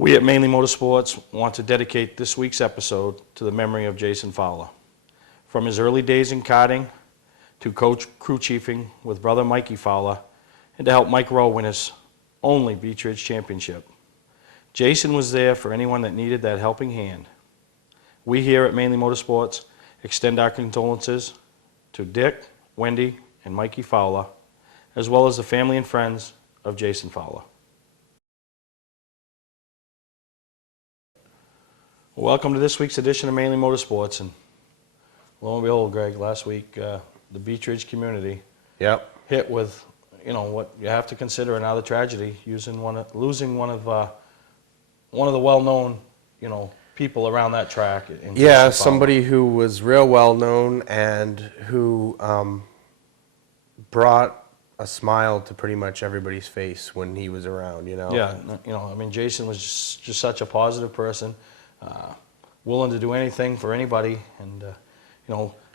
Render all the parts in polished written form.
We at Mainely Motorsports want to dedicate this week's episode to the memory of Jason Fowler. From his early days in karting to coach crew chiefing with brother Mikey Fowler and to help Mike Rowe win his only Beech Ridge championship. Jason was there for anyone that needed that helping hand. We here at Mainely Motorsports extend our condolences to Dick, Wendy, and Mikey Fowler, as well as the family and friends of Jason Fowler. Welcome to this week's edition of Mainely Motorsports, and lo and behold, Greg, last week the Beech Ridge community hit with, what you have to consider another tragedy, losing one of the well-known, people around that track. Yeah, somebody who was real well-known and who brought a smile to pretty much everybody's face when he was around, Yeah, Jason was just such a positive person. Willing to do anything for anybody, and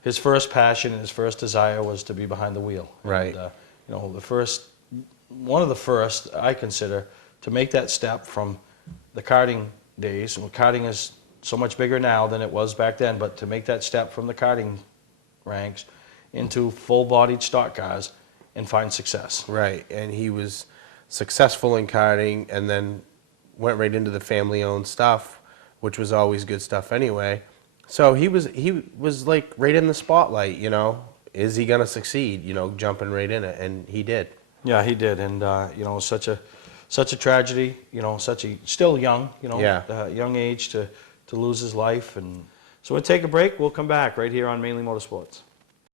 his first passion and his first desire was to be behind the wheel. Right. And, one of the first I consider to make that step from the karting days. And karting is so much bigger now than it was back then, but to make that step from the karting ranks into full-bodied stock cars and find success. Right, and he was successful in karting, and then went right into the family-owned stuff, which was always good stuff anyway. So he was like right in the spotlight, Is he gonna succeed? Jumping right in it, and he did. Yeah, he did, and such a tragedy. Still young, young age to lose his life. And so we'll take a break. We'll come back right here on Mainly Motorsports.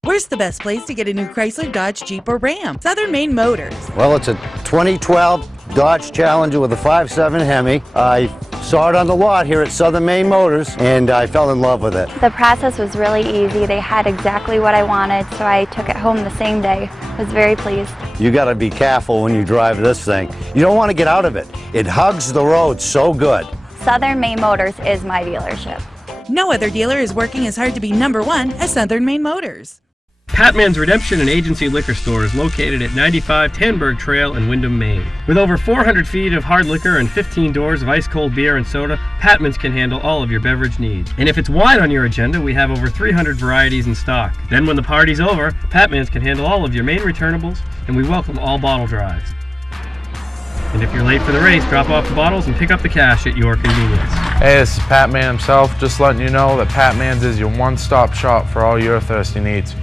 Where's the best place to get a new Chrysler, Dodge, Jeep, or Ram? Southern Maine Motors. Well, it's a 2012 Dodge Challenger with a 5.7 Hemi. I saw it on the lot here at Southern Maine Motors, and I fell in love with it. The process was really easy. They had exactly what I wanted, so I took it home the same day. I was very pleased. You got to be careful when you drive this thing. You don't want to get out of it. It hugs the road so good. Southern Maine Motors is my dealership. No other dealer is working as hard to be #1 as Southern Maine Motors. Patman's Redemption and Agency Liquor Store is located at 95 Tanberg Trail in Windham, Maine. With over 400 feet of hard liquor and 15 doors of ice-cold beer and soda, Patman's can handle all of your beverage needs. And if it's wine on your agenda, we have over 300 varieties in stock. Then when the party's over, Patman's can handle all of your Maine returnables, and we welcome all bottle drives. And if you're late for the race, drop off the bottles and pick up the cash at your convenience. Hey, this is Pat Man himself, just letting you know that Pat Man's is your one-stop shop for all your thirsty needs.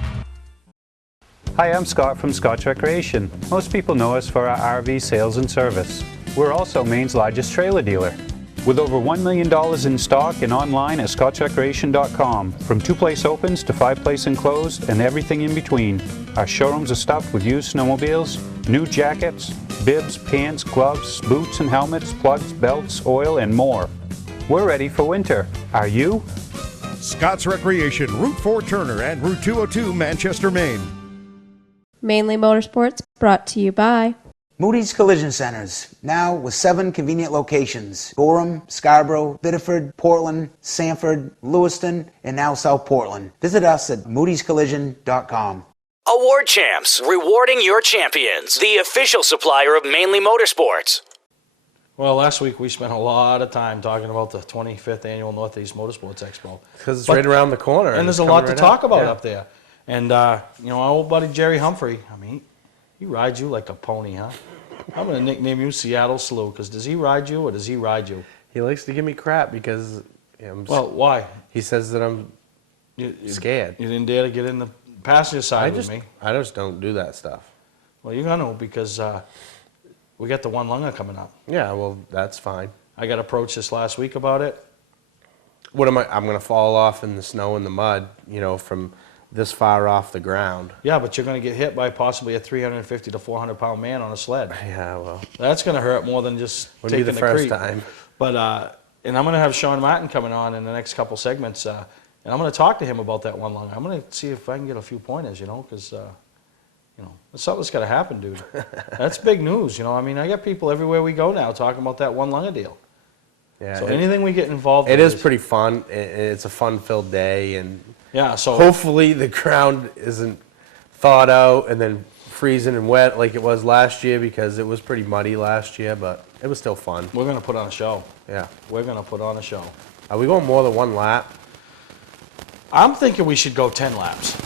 Hi, I'm Scott from Scott's Recreation. Most people know us for our RV sales and service. We're also Maine's largest trailer dealer. With over $1 million in stock and online at scottsrecreation.com. From 2-place opens to 5-place enclosed and everything in between. Our showrooms are stuffed with used snowmobiles, new jackets, bibs, pants, gloves, boots and helmets, plugs, belts, oil, and more. We're ready for winter. Are you? Scott's Recreation, Route 4 Turner and Route 202 Manchester, Maine. Mainly Motorsports, brought to you by Moody's Collision Centers, now with 7 convenient locations: Gorham, Scarborough, Biddeford, Portland, Sanford, Lewiston, and now South Portland. Visit us at moodyscollision.com. Award Champs, rewarding your champions. The official supplier of Mainly Motorsports. Well, last week we spent a lot of time talking about the 25th Annual Northeast Motorsports Expo. Because it's right around the corner. And there's a lot to talk about up there. And, our old buddy Jerry Humphrey, he rides you like a pony, huh? I'm going to nickname you Seattle Slew, because does he ride you or does he ride you? He likes to give me crap because... Well, why? He says that I'm scared. You didn't dare to get in the passenger side with me. I just don't do that stuff. Well, you're going to, because we got the one lunger coming up. Yeah, well, that's fine. I got approached this last week about it. What am I? I'm going to fall off in the snow and the mud, from this far off the ground. Yeah, but you're going to get hit by possibly a 350 to 400 pound man on a sled. Yeah, well. That's going to hurt more than just taking the first creep. time. But, and I'm going to have Sean Martin coming on in the next couple segments, and I'm going to talk to him about that one lung. I'm going to see if I can get a few pointers, because, it's something that's got to happen, dude. That's big news, I got people everywhere we go now talking about that one lunger deal. Yeah. So anything we get involved in. It is pretty fun. It's a fun-filled day, and yeah, so hopefully the ground isn't thawed out and then freezing and wet like it was last year, because it was pretty muddy last year, but it was still fun. We're going to put on a show. Yeah. we're going to put on a show. Are we going more than one lap? I'm thinking we should go 10 laps.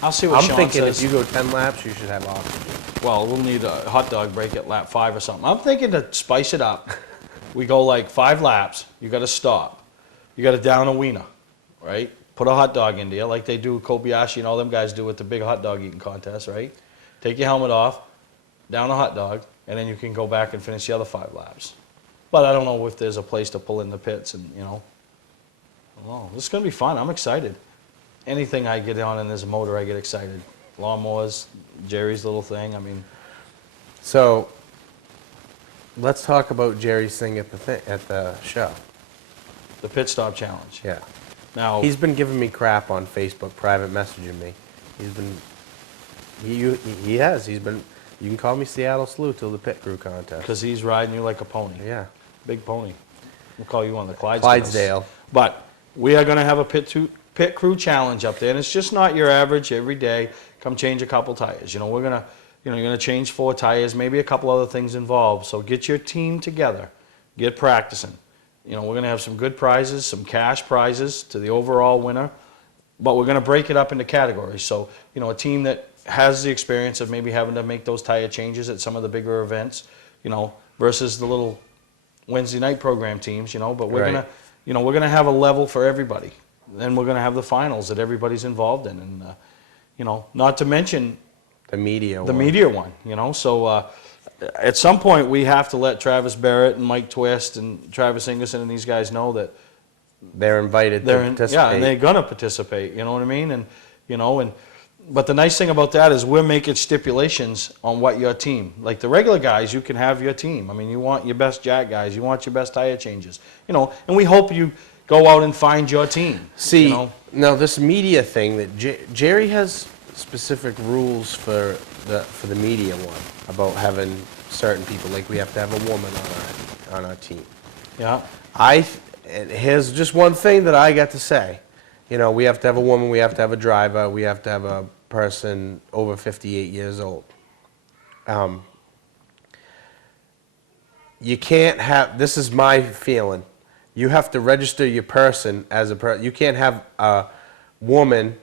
I'll see what I'm Sean thinking says. if you go 10 laps, you should have oxygen. Well, we'll need a hot dog break at lap 5 or something. I'm thinking to spice it up. We go like 5 laps. You got to stop. You got to down a wiener, right? Put a hot dog in there like they do Kobayashi and all them guys do at the big hot dog eating contest, right? Take your helmet off, down a hot dog, and then you can go back and finish the other 5 laps. But I don't know if there's a place to pull in the pits and, I don't know. This is going to be fun. I'm excited. Anything I get on and there's a motor, I get excited. Lawnmowers, Jerry's little thing, I mean. So, let's talk about Jerry's thing at the show. The pit stop challenge. Yeah. Now, He's been giving me crap on Facebook, private messaging me. He has. He's been. You can call me Seattle Slew till the pit crew contest. because he's riding you like a pony. Yeah. Big pony. We'll call you on the Clydesdales. Clydesdale. But we are going to have a pit crew challenge up there, and it's just not your average every day. Come change a couple tires. We're gonna, you're gonna change 4 tires, maybe a couple other things involved. So get your team together, get practicing. We're gonna have some good prizes, some cash prizes to the overall winner, but we're gonna break it up into categories. So a team that has the experience of maybe having to make those tire changes at some of the bigger events, versus the little Wednesday night program teams. But we're Right. gonna, we're gonna have a level for everybody. Then we're gonna have the finals that everybody's involved in, and not to mention The media one. So at some point we have to let Travis Barrett and Mike Twist and Travis Ingerson and these guys know that they're invited to participate. yeah, and they're gonna participate. You know what I mean? And but the nice thing about that is we're making stipulations on what your team, like the regular guys, you can have your team. I mean, you want your best jack guys, you want your best tire changes, and we hope you go out and find your team. See, now this media thing that Jerry has specific rules for the media one about having certain people. Like we have to have a woman on our team. Yeah. And here's just one thing that I got to say. We have to have a woman. We have to have a driver. We have to have a person over 58 years old. You can't have. This is my feeling. You have to register your person as a person. You can't have a woman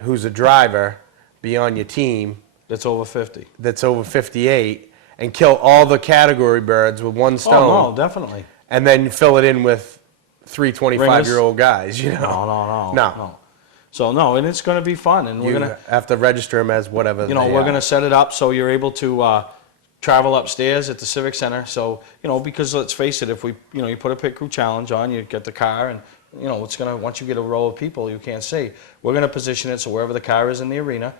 who's a driver be on your team That's over 50. that's over 58 and kill all the category birds with one stone. Oh, no, definitely. And then fill it in with 3 25-year-old guys, No. So, no, and it's going to be fun. And we're You going to, have to register them as whatever they we're are. going to set it up so you're able to travel upstairs at the Civic Center. So, because let's face it, if we, you put a pit crew challenge on, you get the car and, it's going to, once you get a row of people, you can't see. We're going to position it so wherever the car is in the arena,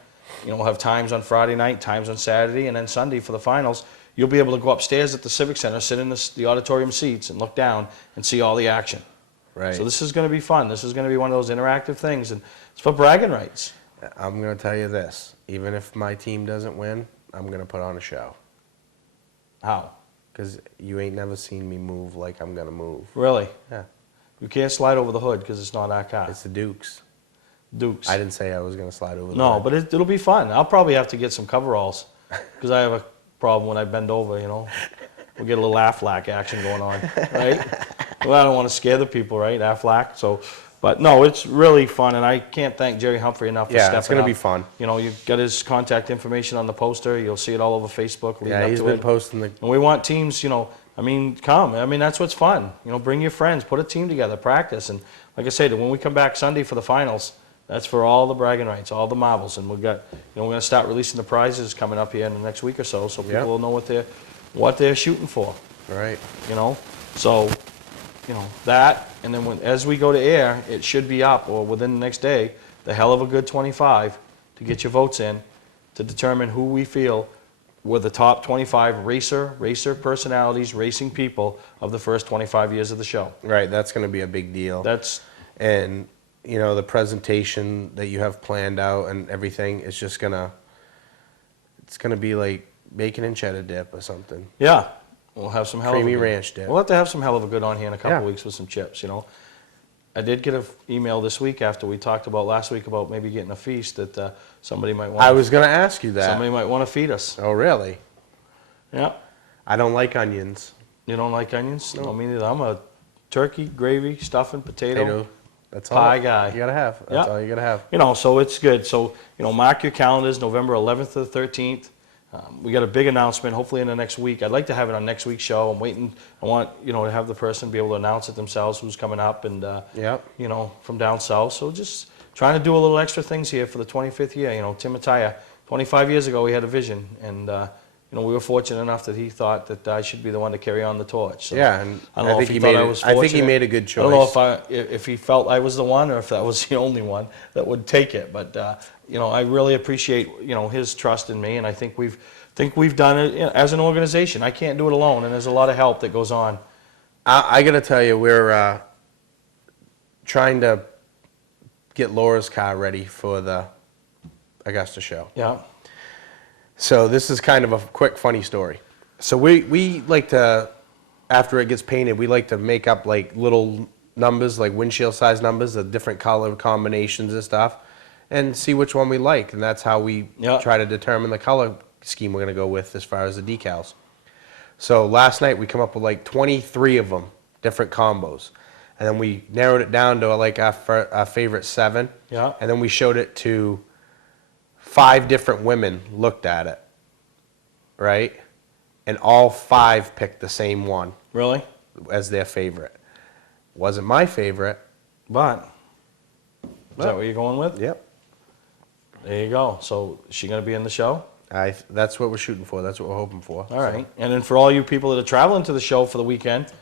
we'll have times on Friday night, times on Saturday, and then Sunday for the finals. You'll be able to go upstairs at the Civic Center, sit in the auditorium seats and look down and see all the action. Right. So this is going to be fun. This is going to be one of those interactive things, and it's for bragging rights. I'm going to tell you this. Even if my team doesn't win, I'm going to put on a show. How? Because you ain't never seen me move like I'm going to move. Really? Yeah. You can't slide over the hood because it's not our car. It's the Dukes. Dukes. I didn't say I was going to slide over the No, hood. but it'll be fun. I'll probably have to get some coveralls because I have a problem when I bend over, We'll get a little Aflac action going on, right? Well, I don't want to scare the people, right? Aflac. So, but no, it's really fun, and I can't thank Jerry Humphrey enough for stepping up. Yeah, it's going to be fun. You've got his contact information on the poster. You'll see it all over Facebook. Yeah, he's been posting the... And we want teams, come. That's what's fun. Bring your friends, put a team together, practice. And like I said, when we come back Sunday for the finals, that's for all the bragging rights, all the marbles. And we've got, we're going to start releasing the prizes coming up here in the next week or so people will know what they're shooting for. Right. So, that, and then as we go to air, it should be up, or within the next day, the hell of a good 25 to get your votes in to determine who we feel were the top 25 racer personalities, racing people of the first 25 years of the show. Right, that's going to be a big deal. And, the presentation that you have planned out and everything is just going to, it's going to be like bacon and cheddar dip or something. Yeah. We'll have some hell Creamy of a good, ranch dip. We'll have to have some hell of a good on here in a couple Yeah. of weeks with some chips, I did get an email this week after we talked about last week about maybe getting a feast that somebody might want. I was going to ask you that. Somebody might want to feed us. Oh, really? Yeah. I don't like onions. You don't like onions? No, me neither. I'm a turkey, gravy, stuffing, potato. That's pie all guy. you gotta have. That's all you gotta have. You know, so it's good. So, you know, mark your calendars, November 11th to the 13th. We got a big announcement, hopefully in the next week. I'd like to have it on next week's show. I'm waiting. I want, you know, to have the person be able to announce it themselves, who's coming up, and, you know, from down south. So just trying to do a little extra things here for the 25th year. You know, Tim Mattia, 25 years ago, he had a vision, and, you know, we were fortunate enough that he thought that I should be the one to carry on the torch. So Yeah, and I don't know if he made thought I it- was I think he fortunate. made a good I don't know choice. if he felt I was the one or if that was the only one that would take it. But you know, I really appreciate, you know, his trust in me, and I think we've done it, you know, as an organization. I can't do it alone, and there's a lot of help that goes on. I gotta tell you, we're trying to get Laura's car ready for the Augusta show. Yeah. So this is kind of a quick, funny story. So we like to, after it gets painted, we like to make up like little numbers, like windshield size numbers, of different color combinations and stuff, and see which one we like. And that's how we try to determine the color scheme we're gonna go with as far as the decals. So last night we come up with like 23 of them, different combos. And then we narrowed it down to like our favorite 7. Yeah. And then we showed it to 5 different women, looked at it, right? And all 5 picked the same one. Really? As their favorite. Wasn't my favorite. But is that what you're going with? Yep. There you go. So is she going to be in the show? That's what we're shooting for. That's what we're hoping for. All right. And then for all you people that are traveling to the show for the weekend,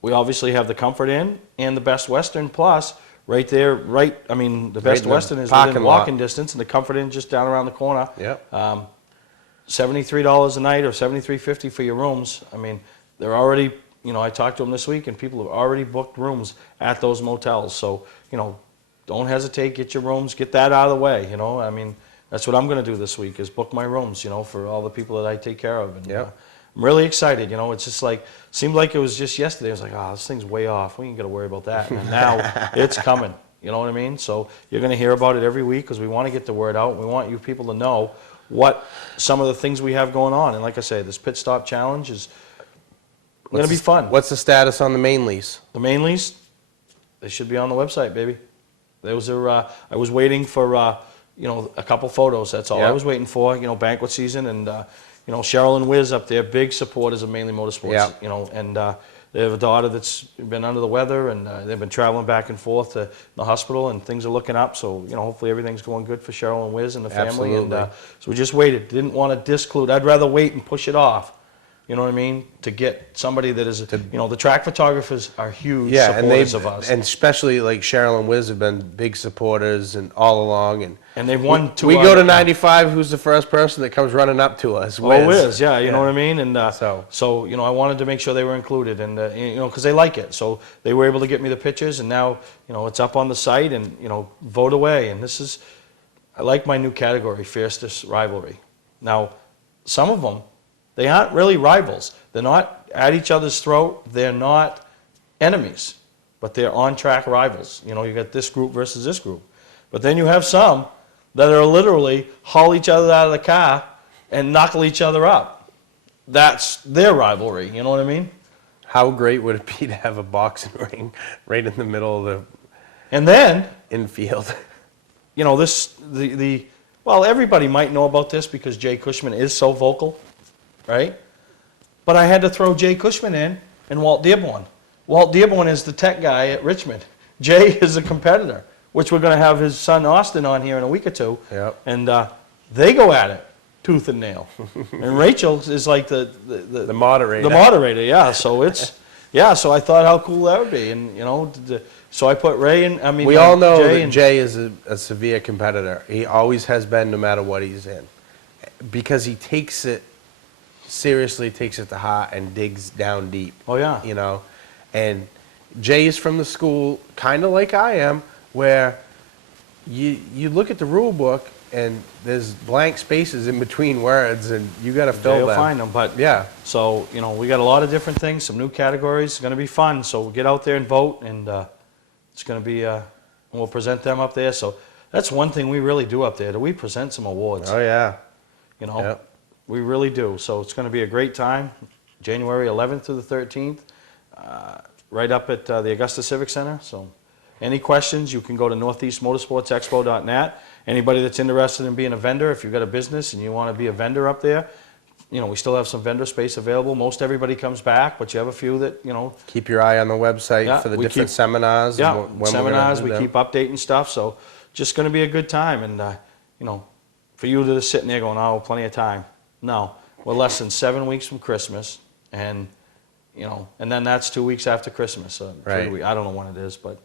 we obviously have the Comfort Inn and the Best Western Plus right there. I mean, the Best in the Western is parking within lot. walking distance, and the Comfort Inn just down around the corner. Yep. $73 a night or $73.50 for your rooms. I mean, they're already, you know, I talked to them this week, and people have already booked rooms at those motels. So, you know, don't hesitate, get your rooms, get that out of the way, you know. I mean, that's what I'm going to do this week, is book my rooms, you know, for all the people that I take care of. And I'm really excited, you know. It's just like, seemed like it was just yesterday. I was like, oh, this thing's way off. We ain't got to worry about that. And now it's coming, you know what I mean? So you're going to hear about it every week, because we want to get the word out. We want you people to know what some of the things we have going on. And like I say, this pit stop challenge is going to be fun. What's the status on the Mainleys? The Mainleys, they should be on the website, baby. Those are, I was waiting for, you know, a couple photos. That's all I was waiting for, you know, banquet season. And, you know, Cheryl and Wiz up there, big supporters of Mainly Motorsports, you know, and they have a daughter that's been under the weather, and they've been traveling back and forth to the hospital, and things are looking up. So, you know, hopefully everything's going good for Cheryl and Wiz and the family. Absolutely. And so we just waited. Didn't want to disclude. I'd rather wait and push it off. You know what I mean? To get somebody that is, you know, the track photographers are huge supporters of us. And especially like Cheryl and Wiz have been big supporters and all along. And they've won 2 We go to 95, who's the first person that comes running up to us? Wiz, yeah, you know what I mean? And so, you know, I wanted to make sure they were included, and, you know, because they like it. So they were able to get me the pictures, and now, you know, it's up on the site, and, you know, vote away. And this is, I like my new category, Fiercest Rivalry. Now, some of them, they aren't really rivals. They're not at each other's throat. They're not enemies, but they're on-track rivals. You know, you got this group versus this group. But then you have some that are literally haul each other out of the car and knuckle each other up. That's their rivalry, you know what I mean? How great would it be to have a boxing ring right in the middle of the and then infield? You know, well, everybody might know about this because Jay Cushman is so vocal, right? But I had to throw Jay Cushman in and Walt Dearborn. Walt Dearborn is the tech guy at Richmond. Jay is a competitor, which we're going to have his son Austin on here in a week or two. Yep. And they go at it tooth and nail. And Rachel is like the moderator. The moderator, yeah. So it's, yeah, so I thought how cool that would be. And, you know, so I put Ray in. I mean, we all know Jay that Jay is a severe competitor. He always has been, no matter what he's in. Because he takes it seriously, takes it to heart, and digs down deep. Oh, yeah. You know? And Jay is from the school, kind of like I am, where you look at the rule book and there's blank spaces in between words, and you got to fill You'll them. find them, but yeah. So, you know, we got a lot of different things, some new categories. It's going to be fun. So get out there and vote, and it's going to be. We'll present them up there. So that's one thing we really do up there. Do we present some awards? Oh yeah. You know, we really do. So it's going to be a great time. January 11th through the 13th, right up at the Augusta Civic Center. So any questions, you can go to northeastmotorsportsexpo.net. Anybody that's interested in being a vendor, if you've got a business and you want to be a vendor up there, you know, we still have some vendor space available. Most everybody comes back, but you have a few that, you know. Keep your eye on the website for the different seminars. Yeah, and when seminars, we're we keep updating stuff. So just going to be a good time. And, you know, for you to just sitting there going, oh, plenty of time. No, we're less than 7 weeks from Christmas. And, you know, and then that's 2 weeks after Christmas. Right. I don't know when it is, but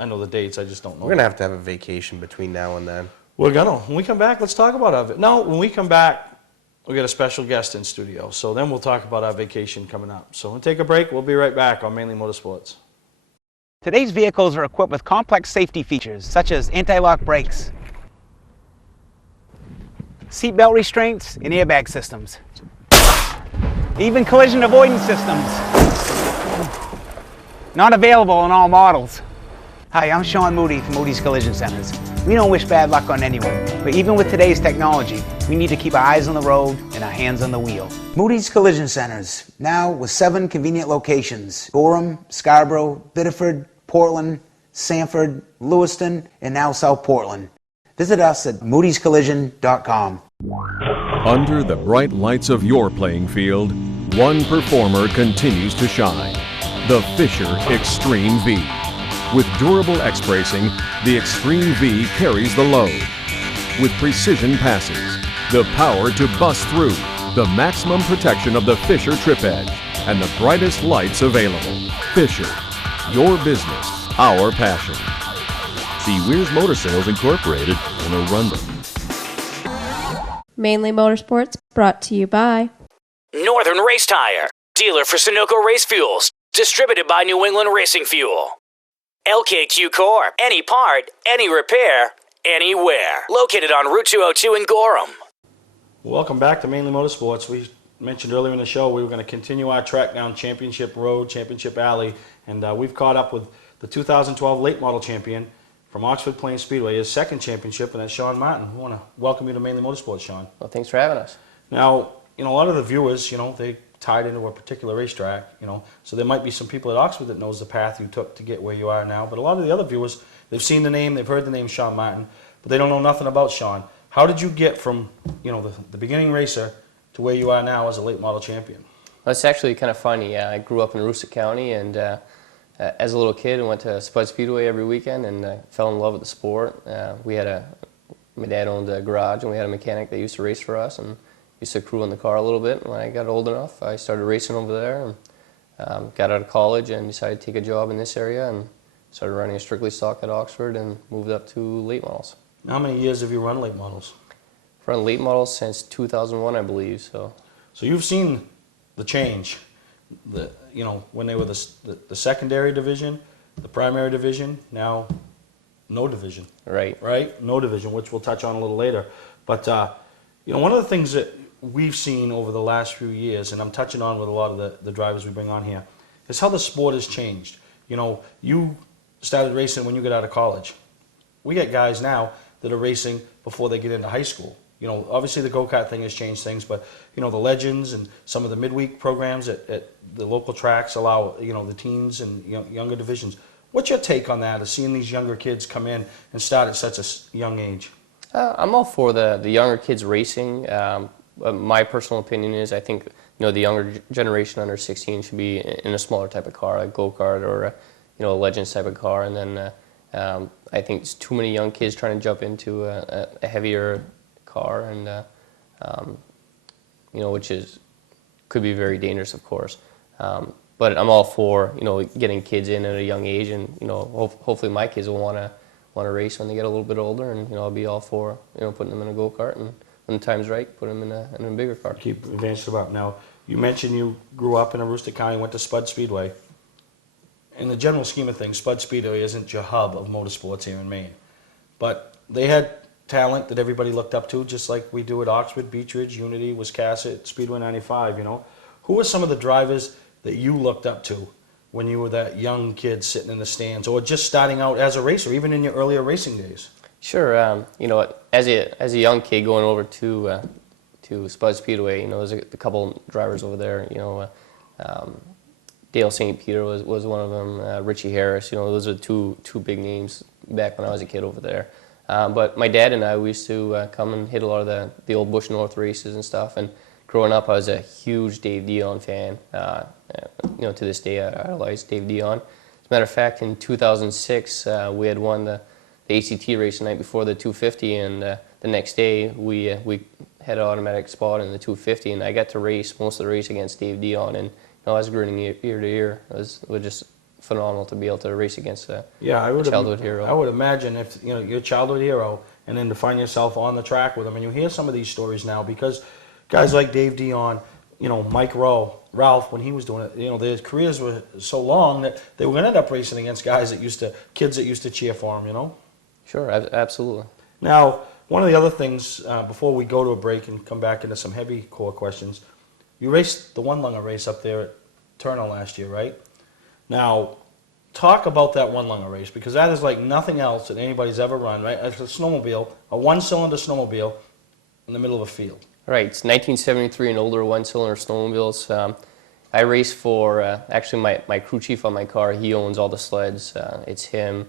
I know the dates. I just don't know. We're going to have a vacation between now and then. We're going to. When we come back, let's talk about our... No, when we come back, we got a special guest in studio. So then we'll talk about our vacation coming up. So we'll take a break. We'll be right back on Mainly Motorsports. Today's vehicles are equipped with complex safety features such as anti-lock brakes, seatbelt restraints, and airbag systems. Even collision avoidance systems. Not available in all models. Hi, I'm Sean Moody from Moody's Collision Centers. We don't wish bad luck on anyone, but even with today's technology, we need to keep our eyes on the road and our hands on the wheel. Moody's Collision Centers, now with 7 convenient locations: Gorham, Scarborough, Biddeford, Portland, Sanford, Lewiston, and now South Portland. Visit us at moodyscollision.com. Under the bright lights of your playing field, one performer continues to shine: the Fisher Extreme V. With durable X-bracing, the Extreme V carries the load. With precision passes, the power to bust through, the maximum protection of the Fisher Trip Edge, and the brightest lights available. Fisher, your business, our passion. See Weir's Motor Sales Incorporated in Arundel. Mainly Motorsports, brought to you by Northern Race Tire, dealer for Sunoco Race Fuels, distributed by New England Racing Fuel. LKQ Corp, any part, any repair, anywhere. Located on Route 202 in Gorham. Welcome back to Mainly Motorsports. We mentioned earlier in the show we were going to continue our trek down Championship Road, Championship Alley, and we've caught up with the 2012 late model champion from Oxford Plains Speedway, his second championship, and that's Sean Martin. We want to welcome you to Mainly Motorsports, Sean. Well, thanks for having us. Now, you know, a lot of the viewers, you know, they tied into a particular racetrack, you know, so there might be some people at Oxford that knows the path you took to get where you are now, but a lot of the other viewers, they've seen the name, they've heard the name Sean Martin, but they don't know nothing about Sean. How did you get from, you know, the beginning racer to where you are now as a late model champion? Well, it's actually kind of funny. I grew up in Aroostook County, and as a little kid, I went to Spud Speedway every weekend and fell in love with the sport. My dad owned a garage, and we had a mechanic that used to race for us, and used to crew in the car a little bit. When I got old enough, I started racing over there, and got out of college and decided to take a job in this area, and started running a strictly stock at Oxford and moved up to late models. How many years have you run late models? I've run late models since 2001, I believe. So you've seen the change, you know, when they were the secondary division, the primary division, now no division. Right. Right? No division, which we'll touch on a little later. But, you know, one of the things that we've seen over the last few years, and I'm touching on with a lot of the drivers we bring on here, is how the sport has changed. You know, you started racing when you got out of college. We got guys now that are racing before they get into high school. You know, obviously the go-kart thing has changed things, but, you know, the Legends and some of the midweek programs at the local tracks allow, you know, the teens and younger divisions. What's your take on that, of seeing these younger kids come in and start at such a young age? I'm all for the younger kids racing. My personal opinion is I think, you know, the younger generation under 16 should be in a smaller type of car, like go-kart or you know, a Legends type of car. And then I think it's too many young kids trying to jump into a heavier car, and you know, which could be very dangerous, of course. But I'm all for, you know, getting kids in at a young age, and, you know, hopefully my kids will want to race when they get a little bit older, and, you know, I'll be all for, you know, putting them in a go-kart, and when the time's right, put them in a bigger car. Keep advancing about. Now, you mentioned you grew up in Aroostook County, went to Spud Speedway. In the general scheme of things, Spud Speedway isn't your hub of motorsports here in Maine, but they had talent that everybody looked up to, just like we do at Oxford, Beech Ridge, Unity, Wiscasset, Speedway 95, you know. Who were some of the drivers that you looked up to when you were that young kid sitting in the stands, or just starting out as a racer, even in your earlier racing days? Sure. You know, as a young kid going over to Spud Speedway, you know, there's a couple drivers over there. You know, Dale St. Peter was one of them. Richie Harris, those are two big names back when I was a kid over there. But my dad and I, we used to come and hit a lot of the old Bush North races and stuff. And growing up, I was a huge Dave Dion fan. To this day, I idolize Dave Dion. As a matter of fact, in 2006, we had won the ACT race the night before the 250, and the next day we had an automatic spot in the 250, and I got to race most of the race against Dave Dion, and I was grinning ear to ear. It was just phenomenal to be able to race against a childhood hero. I would imagine if your childhood hero, and then to find yourself on the track with him, and you hear some of these stories now because guys like Dave Dion, Mike Ralph, when he was doing it, their careers were so long that they were going to end up racing against guys kids that used to cheer for him. Sure, absolutely. Now, one of the other things before we go to a break and come back into some heavy core questions, you raced the one-lunger race up there at Turner last year, right? Now, talk about that one-lunger race, because that is like nothing else that anybody's ever run, right? It's a snowmobile, a one-cylinder snowmobile in the middle of a field. Right, it's 1973 and older one-cylinder snowmobiles. I race for, actually my crew chief on my car, he owns all the sleds. It's him,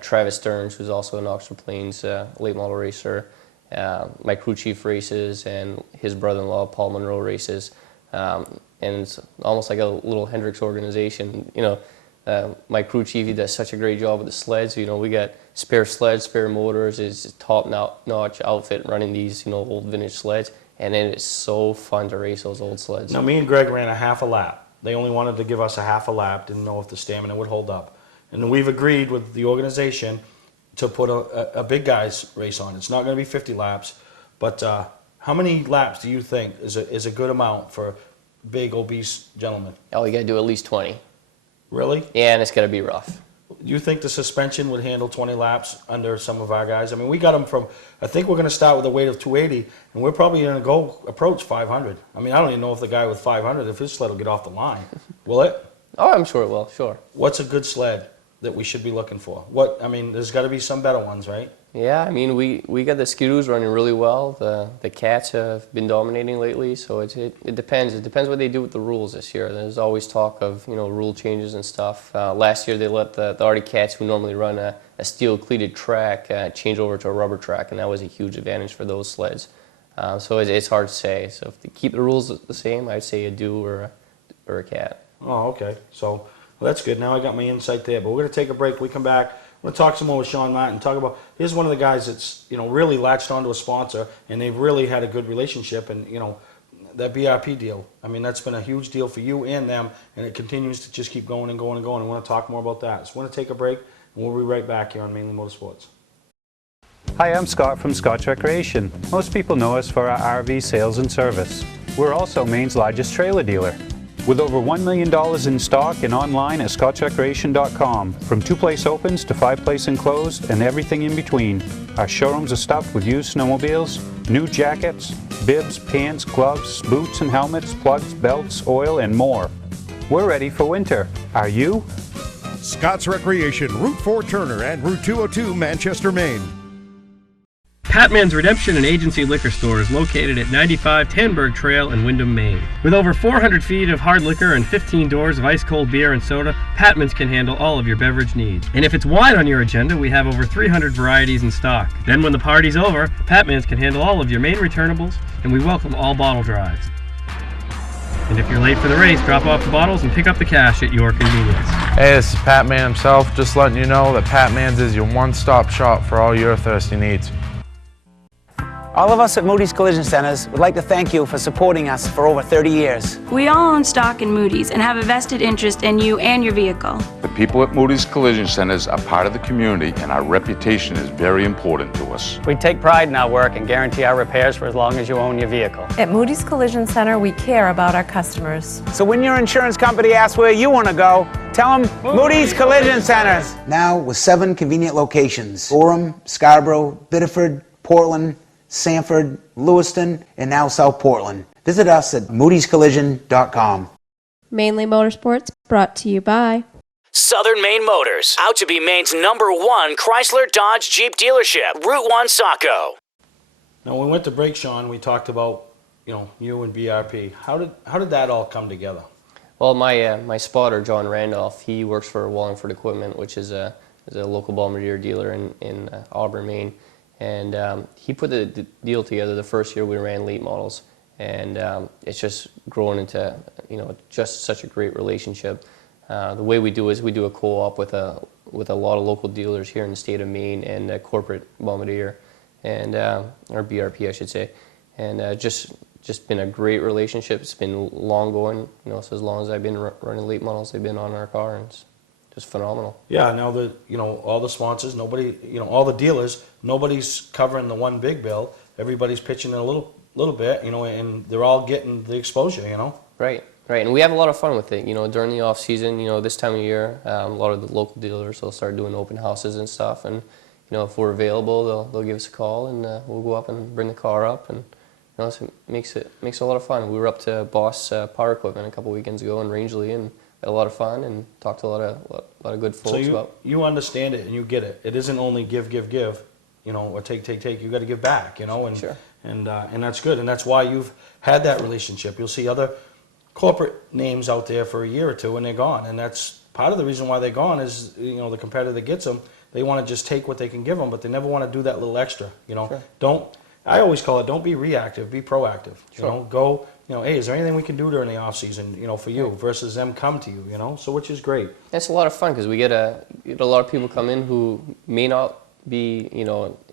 Travis Stearns, who's also an Oxford Plains late model racer. My crew chief races, and his brother-in-law, Paul Monroe, races. And it's almost like a little Hendrix organization. My crew chief, he does such a great job with the sleds. We got spare sleds, spare motors. It's a top-notch outfit running these, old vintage sleds. And it is so fun to race those old sleds. Now, me and Greg ran a half a lap. They only wanted to give us a half a lap, didn't know if the stamina would hold up. And we've agreed with the organization to put a big guys race on. It's not going to be 50 laps, but how many laps do you think is a good amount for big, obese gentlemen? Oh, you got to do at least 20. Really? Yeah, and it's got to be rough. Do you think the suspension would handle 20 laps under some of our guys? I mean, we got them from, I think we're going to start with a weight of 280, and we're probably going to go approach 500. I mean, I don't even know if the guy with 500, if his sled will get off the line. Will it? Oh, I'm sure it will, sure. What's a good sled that we should be looking for? I mean, there's got to be some better ones, right? Yeah, I mean, we got the Skidoos running really well. The Cats have been dominating lately, so it depends. It depends what they do with the rules this year. There's always talk of rule changes and stuff. Last year they let the Arctic Cats, who normally run a steel cleated track, change over to a rubber track, and that was a huge advantage for those sleds. So it's hard to say. So if they keep the rules the same, I'd say a Do or a Cat. Oh, okay. So well, that's good. Now I got my insight there. But we're going to take a break. We come back. We're going to talk some more with Sean Martin. Talk about, here's one of the guys that's really latched onto a sponsor, and they've really had a good relationship. And that BRP deal, I mean, that's been a huge deal for you and them, and it continues to just keep going and going and going. And we want to talk more about that. So we're going to take a break, and we'll be right back here on Mainly Motorsports. Hi, I'm Scott from Scott's Recreation. Most people know us for our RV sales and service. We're also Maine's largest trailer dealer. With over $1 million in stock and online at scottsrecreation.com. From 2-place opens to 5-place enclosed and everything in between. Our showrooms are stuffed with used snowmobiles, new jackets, bibs, pants, gloves, boots and helmets, plugs, belts, oil, and more. We're ready for winter. Are you? Scott's Recreation, Route 4 Turner and Route 202 Manchester, Maine. Patman's Redemption and Agency Liquor Store is located at 95 Tanberg Trail in Windham, Maine. With over 400 feet of hard liquor and 15 doors of ice-cold beer and soda, Patman's can handle all of your beverage needs. And if it's wine on your agenda, we have over 300 varieties in stock. Then when the party's over, Patman's can handle all of your Maine returnables, and we welcome all bottle drives. And if you're late for the race, drop off the bottles and pick up the cash at your convenience. Hey, this is Pat Man himself, just letting you know that Pat Man's is your one-stop shop for all your thirsty needs. All of us at Moody's Collision Centers would like to thank you for supporting us for over 30 years. We all own stock in Moody's and have a vested interest in you and your vehicle. The people at Moody's Collision Centers are part of the community, and our reputation is very important to us. We take pride in our work and guarantee our repairs for as long as you own your vehicle. At Moody's Collision Center, we care about our customers. So when your insurance company asks where you want to go, tell them Moody's Collision Centers. Now with 7 convenient locations: Gorham, Scarborough, Biddeford, Portland, Sanford, Lewiston, and now South Portland. Visit us at moodyscollision.com. Mainly Motorsports, brought to you by Southern Maine Motors, out to be Maine's #1 Chrysler Dodge Jeep dealership, Route 1 Saco. Now, when we went to break, Sean, we talked about, you and BRP. How did that all come together? Well, my spotter, John Randolph, he works for Wallingford Equipment, which is a local bombardier dealer in Auburn, Maine. And he put the deal together the first year we ran late models. And it's just grown into, just such a great relationship. The way we do is we do a co-op with a lot of local dealers here in the state of Maine and a corporate bombardier, and or BRP, I should say. And just been a great relationship. It's been long going, so as long as I've been running late models, they've been on our car, and it's just phenomenal. Yeah, now all the sponsors, nobody, all the dealers, nobody's covering the one big bill. Everybody's pitching in a little bit, and they're all getting the exposure, Right, and we have a lot of fun with it. During the off season, this time of year, a lot of the local dealers will start doing open houses and stuff, and if we're available, they'll give us a call, and we'll go up and bring the car up, and so it makes it a lot of fun. We were up to Boss Power Equipment a couple weekends ago in Rangeley, and had a lot of fun and talked to a lot of good folks. So you understand it and you get it. It isn't only give, or take. You got to give back, and Sure. And that's good, and that's why you've had that relationship. You'll see other corporate names out there for a year or two, and they're gone, and that's part of the reason why they're gone is the competitor that gets them, they want to just take what they can give them, but they never want to do that little extra. Sure. I always call it, don't be reactive, be proactive. Sure. Go. Hey, is there anything we can do during the off season, for you, versus them come to you, so which is great. It's a lot of fun because we get a lot of people come in who may not be,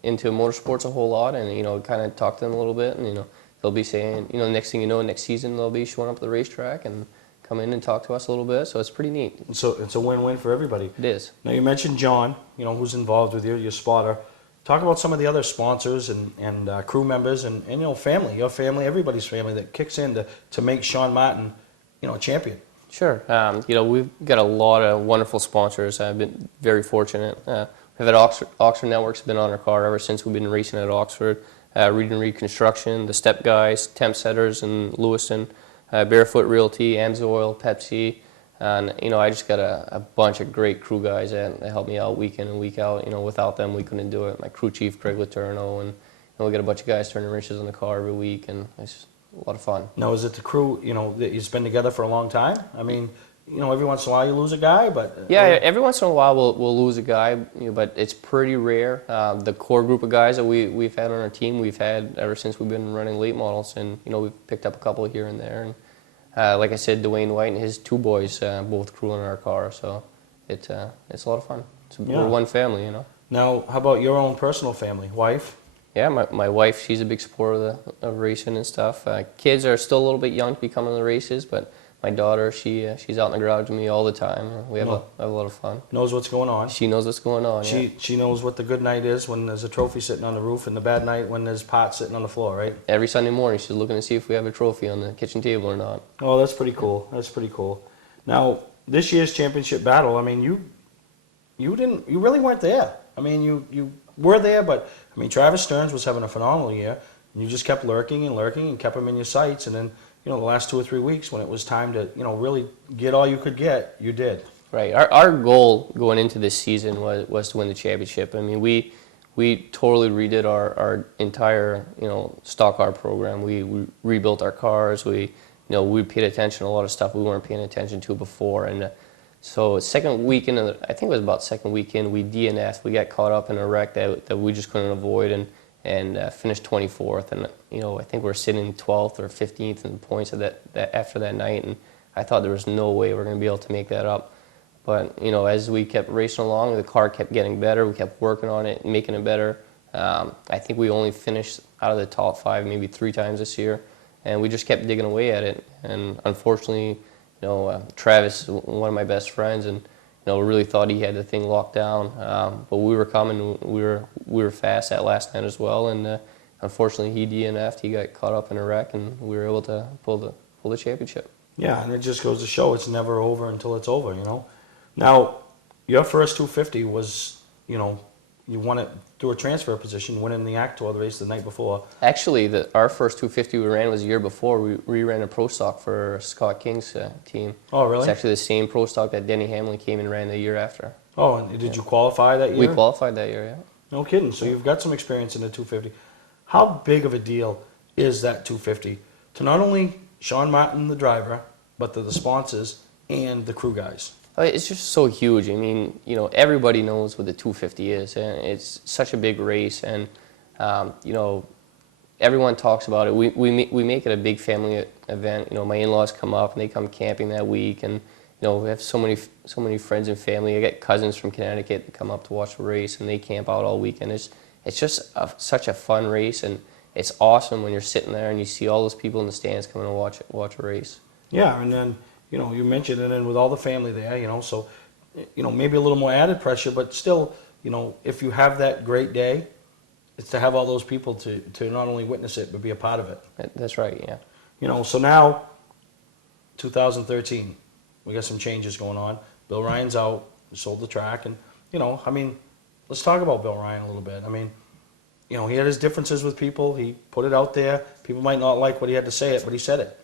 into motorsports a whole lot, and kind of talk to them a little bit, and they'll be saying, next thing you know, next season they'll be showing up at the racetrack and come in and talk to us a little bit. So it's pretty neat. So it's a win-win for everybody. It is. Now you mentioned John, who's involved with you, your spotter. Talk about some of the other sponsors and crew members and family, your family, everybody's family that kicks in to make Sean Martin, a champion. Sure. We've got a lot of wonderful sponsors. I've been very fortunate. We've had Oxford Network's been on our car ever since we've been racing at Oxford. Reed and Reed Construction, the Step Guys, Temp Setters in Lewiston, Barefoot Realty, Amsoil, Pepsi. And, I just got a bunch of great crew guys that help me out week in and week out. Without them, we couldn't do it. My crew chief, Craig Letourneau, and we got a bunch of guys turning wrenches on the car every week, and it's just a lot of fun. Now, is it the crew, that you've been together for a long time? I mean, every once in a while you lose a guy, but... Yeah, every once in a while we'll lose a guy, but it's pretty rare. The core group of guys that we've had on our team, we've had ever since we've been running late models, and, we've picked up a couple here and there. And, like I said, Dwayne White and his two boys both crew in our car, so it's a lot of fun. We're one family, Now, how about your own personal family, wife? Yeah, my wife, she's a big supporter of racing and stuff. Kids are still a little bit young to be coming to the races, but my daughter, she's out in the garage with me all the time. We have a lot of fun. Knows what's going on. She knows what's going on. She knows what the good night is when there's a trophy sitting on the roof, and the bad night when there's pots sitting on the floor, right? Every Sunday morning, she's looking to see if we have a trophy on the kitchen table or not. Oh, that's pretty cool. That's pretty cool. Now, this year's championship battle, I mean, you really weren't there. I mean, you were there, but I mean, Travis Stearns was having a phenomenal year. And you just kept lurking and kept him in your sights, and then. The last 2 or 3 weeks when it was time to, really get all you could get, you did. Right. Our goal going into this season was to win the championship. I mean, we totally redid our entire, stock car program. We rebuilt our cars. We paid attention to a lot of stuff we weren't paying attention to before. And so second weekend, I think it was about second weekend, we DNF'd. We got caught up in a wreck that we just couldn't avoid, and finished 24th, and I think we're sitting 12th or 15th in points after that night, and I thought there was no way we're going to be able to make that up. But as we kept racing along, the car kept getting better. We kept working on it, making it better. I think we only finished out of the top 5 maybe 3 times this year, and we just kept digging away at it. And unfortunately, Travis, one of my best friends, and really thought he had the thing locked down, but we were coming. We were fast that last night as well, and unfortunately he DNF'd. He got caught up in a wreck, and we were able to pull the championship. Yeah, and it just goes to show it's never over until it's over. Now, your first 250 was, you won it through a transfer position, winning the Actor race the night before. Actually, our first 250 we ran was a year before. We ran a pro stock for Scott King's team. Oh, really? It's actually the same pro stock that Denny Hamlin came and ran the year after. Oh, and did you qualify that year? We qualified that year, yeah. No kidding. So you've got some experience in the 250. How big of a deal is that 250 to not only Sean Martin, the driver, but to the sponsors and the crew guys. It's just so huge. I mean, you know, everybody knows what the 250 is, and it's such a big race, and you know, everyone talks about it. We make it a big family event. You know, my in-laws come up and they come camping that week, and you know, we have so many friends and family. I get cousins from Connecticut that come up to watch the race, and they camp out all weekend. It's just such a fun race, and it's awesome when you're sitting there and you see all those people in the stands coming to watch a race. Yeah, and then, you know, you mentioned it, and with all the family there, you know, so, you know, maybe a little more added pressure, but still, you know, if you have that great day, it's to have all those people to not only witness it, but be a part of it. That's right, yeah. You know, so now, 2013, we got some changes going on. Bill Ryan's out, we sold the track, and, you know, I mean, let's talk about Bill Ryan a little bit. I mean, you know, he had his differences with people. He put it out there. People might not like what he had to say it, but he said it.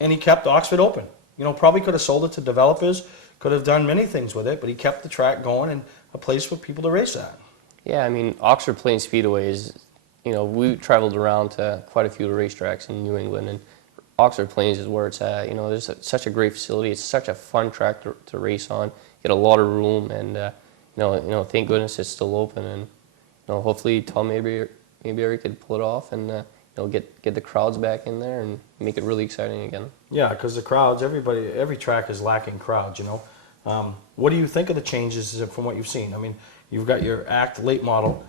And he kept Oxford open. You know, probably could have sold it to developers, could have done many things with it, but he kept the track going and a place for people to race at. Yeah, I mean, Oxford Plains Speedway is, you know, we traveled around to quite a few racetracks in New England, and Oxford Plains is where it's at. You know, there's such a great facility. It's such a fun track to race on. You get a lot of room, and you know, thank goodness it's still open. And you know, hopefully Tom maybe could pull it off and you know, get the crowds back in there and make it really exciting again. Yeah, because the crowds, every track is lacking crowds. You know, what do you think of the changes from what you've seen? I mean, you've got your ACT late model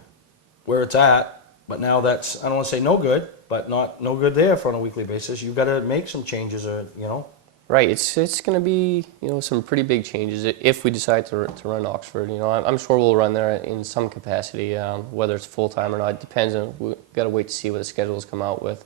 where it's at, but now that's, I don't want to say no good, but not no good there for on a weekly basis. You've got to make some changes, or you know. Right, it's going to be, you know, some pretty big changes if we decide to run Oxford. You know, I'm sure we'll run there in some capacity, whether it's full time or not. It depends on. We've got to wait to see what the schedules come out with.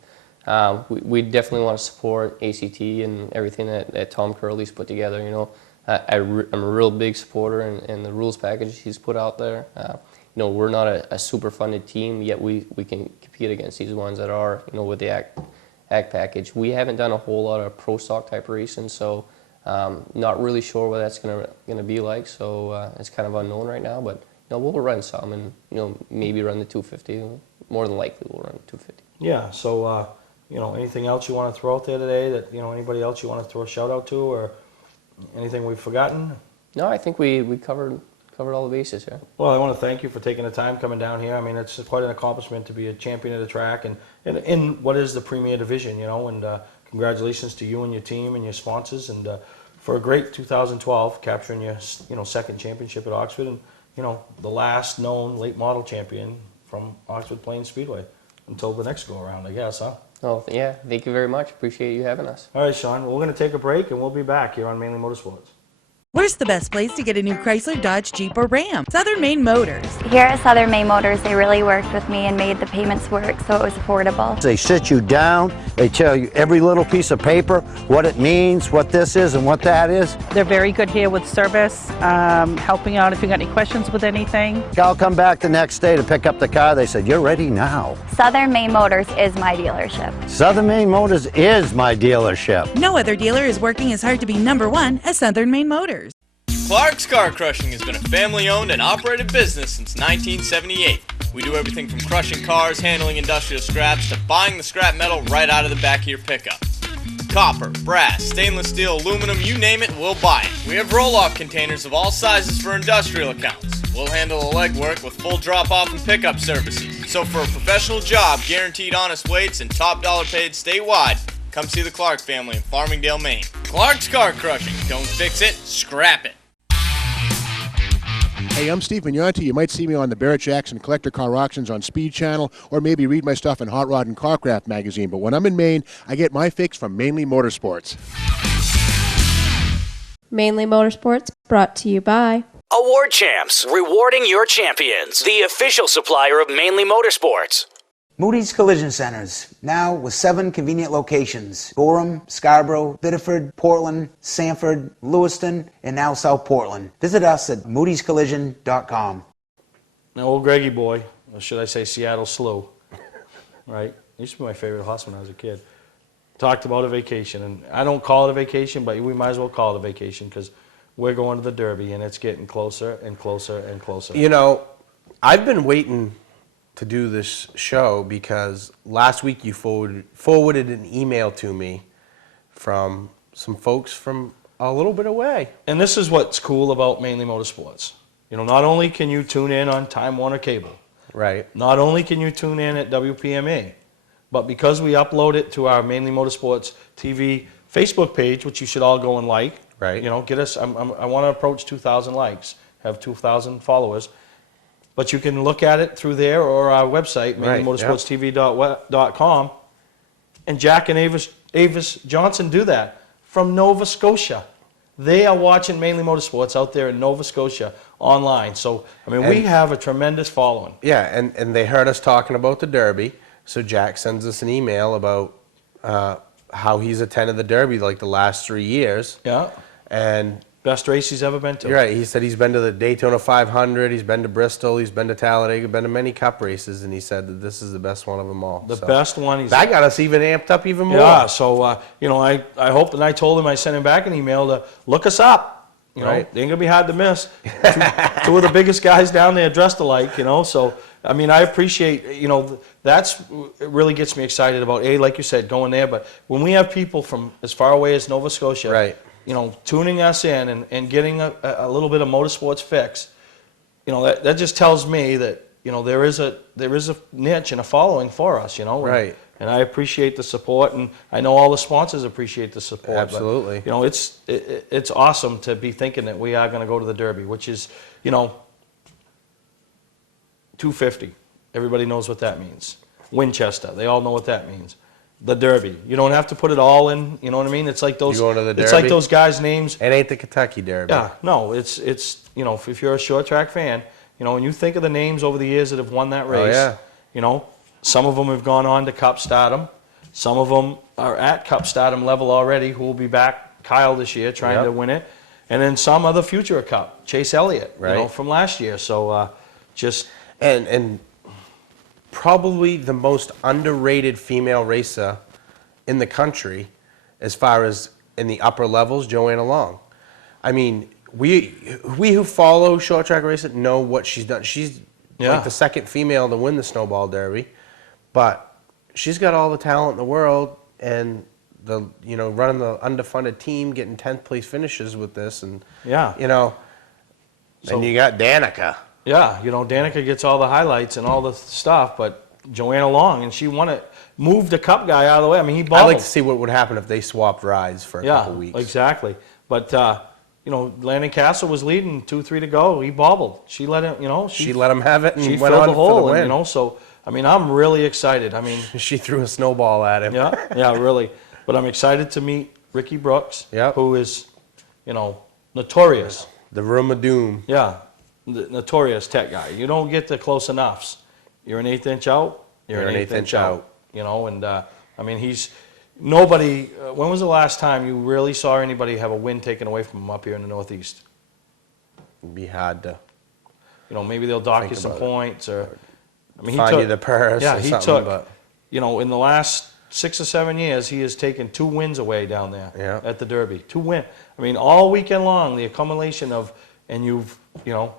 We definitely want to support ACT and everything that Tom Curley's put together. You know, I'm a real big supporter in the rules package he's put out there. You know, we're not a super funded team, yet we can compete against these ones that are, you know, with the ACT package. We haven't done a whole lot of pro stock type racing, so not really sure what that's gonna be like. So it's kind of unknown right now, but you know, we'll run some, and you know, maybe run the 250. More than likely, we'll run the 250. Yeah. So you know, anything else you want to throw out there today that, you know, anybody else you want to throw a shout out to, or anything we've forgotten? No, I think we covered all the bases here. Well, I want to thank you for taking the time coming down here. I mean, it's quite an accomplishment to be a champion of the track and in what is the premier division, you know, and congratulations to you and your team and your sponsors, and for a great 2012, capturing your, you know, second championship at Oxford, and, you know, the last known late model champion from Oxford Plains Speedway until the next go around, I guess, huh? Oh, yeah, thank you very much. Appreciate you having us. All right, Sean, well, we're going to take a break, and we'll be back here on Mainly Motorsports. Where's the best place to get a new Chrysler, Dodge, Jeep, or Ram? Southern Maine Motors. Here at Southern Maine Motors, they really worked with me and made the payments work so it was affordable. They sit you down, they tell you every little piece of paper, what it means, what this is and what that is. They're very good here with service, helping out if you got any questions with anything. I'll come back the next day to pick up the car. They said, you're ready now. Southern Maine Motors is my dealership. Southern Maine Motors is my dealership. No other dealer is working as hard to be #1 as Southern Maine Motors. Clark's Car Crushing has been a family-owned and operated business since 1978. We do everything from crushing cars, handling industrial scraps, to buying the scrap metal right out of the back of your pickup. Copper, brass, stainless steel, aluminum, you name it, we'll buy it. We have roll-off containers of all sizes for industrial accounts. We'll handle the legwork with full drop-off and pickup services. So for a professional job, guaranteed honest weights, and top dollar paid statewide, come see the Clark family in Farmingdale, Maine. Clark's Car Crushing. Don't fix it, scrap it. Hey, I'm Steve Mignonti. You might see me on the Barrett Jackson Collector Car Auctions on Speed Channel, or maybe read my stuff in Hot Rod and Carcraft magazine. But when I'm in Maine, I get my fix from Mainely Motorsports. Mainly Motorsports, brought to you by Award Champs, rewarding your champions. The official supplier of Mainly Motorsports. Moody's Collision Centers, now with 7 convenient locations: Gorham, Scarborough, Biddeford, Portland, Sanford, Lewiston, and now South Portland. Visit us at moodyscollision.com. Now, old Greggy boy, or should I say Seattle Slow, right? Used to be my favorite horse when I was a kid. Talked about a vacation, and I don't call it a vacation, but we might as well call it a vacation because we're going to the Derby, and it's getting closer and closer and closer. You know, I've been waiting to do this show because last week you forwarded an email to me from some folks from a little bit away. And this is what's cool about Mainly Motorsports. You know, not only can you tune in on Time Warner Cable, right? Not only can you tune in at WPMA, but because we upload it to our Mainly Motorsports TV Facebook page, which you should all go and like, right? You know, get us. I want to approach 2,000 likes, have 2,000 followers. But you can look at it through there or our website, Right, mainlymotorsportstv.com. And Jack and Avis Johnson do that from Nova Scotia. They are watching Mainly Motorsports out there in Nova Scotia online. So, I mean, we And- have a tremendous following. Yeah, and they heard us talking about the Derby, so Jack sends us an email about how he's attended the Derby like the last 3 years. Yeah. And best race he's ever been to. You're right. He said he's been to the Daytona 500, he's been to Bristol, he's been to Talladega, been to many Cup races, and he said that this is the best one of them all. The best one. That got us even amped up even more. Yeah, so, you know, I hope, and I told him, I sent him back an email to look us up. You know, Right. they ain't going to be hard to miss. Two of the biggest guys down there dressed alike, you know, so, I mean, I appreciate, you know, it really gets me excited about, like you said, going there, but when we have people from as far away as Nova Scotia, right, you know, tuning us in and getting a little bit of motorsports fix, you know, that just tells me that, you know, there is a niche and a following for us, you know. And, Right. And I appreciate the support, and I know all the sponsors appreciate the support. Absolutely. But, you know, it's awesome to be thinking that we are going to go to the Derby, which is, you know, 250. Everybody knows what that means. Winchester, they all know what that means. The Derby. You don't have to put it all in, you know what I mean? It's like those. You going to the Derby? It's like those guys' names. It ain't the Kentucky Derby. Yeah, no, it's you know, if you're a short track fan, you know, when you think of the names over the years that have won that race, yeah. you know, some of them have gone on to Cup stardom. Some of them are at Cup stardom level already, who will be back, Kyle, this year, trying to win it. And then some other future Cup, Chase Elliott, you know, from last year. So just... And probably the most underrated female racer in the country as far as in the upper levels, Joanna Long. I mean, we who follow short track racing know what she's done. She's like the second female to win the Snowball Derby, but she's got all the talent in the world, and running the underfunded team, getting 10th place finishes with this, and you know, and you got Danica. Yeah, you know, Danica gets all the highlights and all the stuff, but Joanna Long, and she won it, moved the Cup guy out of the way. I mean, he bobbled. I'd like to see what would happen if they swapped rides for a couple weeks. Yeah, exactly. But, you know, Landon Castle was leading 2-3 to go. He bobbled. She let him, you know. She let him have it and she went filled on the for the hole, win. and, you know, so, I mean, I'm really excited. I mean. She threw a snowball at him. Yeah, really. But I'm excited to meet Ricky Brooks, who is, you know, notorious. The Room of Doom. Yeah. The notorious tech guy. You don't get the close enoughs. You're an eighth inch out. You're an eighth inch out. You know, and I mean, nobody. When was the last time you really saw anybody have a win taken away from them up here in the Northeast? It'd be hard to. You know, maybe they'll dock you some points, or I mean, find you the purse. Yeah, or he something, took. But You know, in the last 6 or 7 years, he has taken 2 wins away down there at the Derby. 2 wins. I mean, all weekend long, the accumulation of, and you've, you know,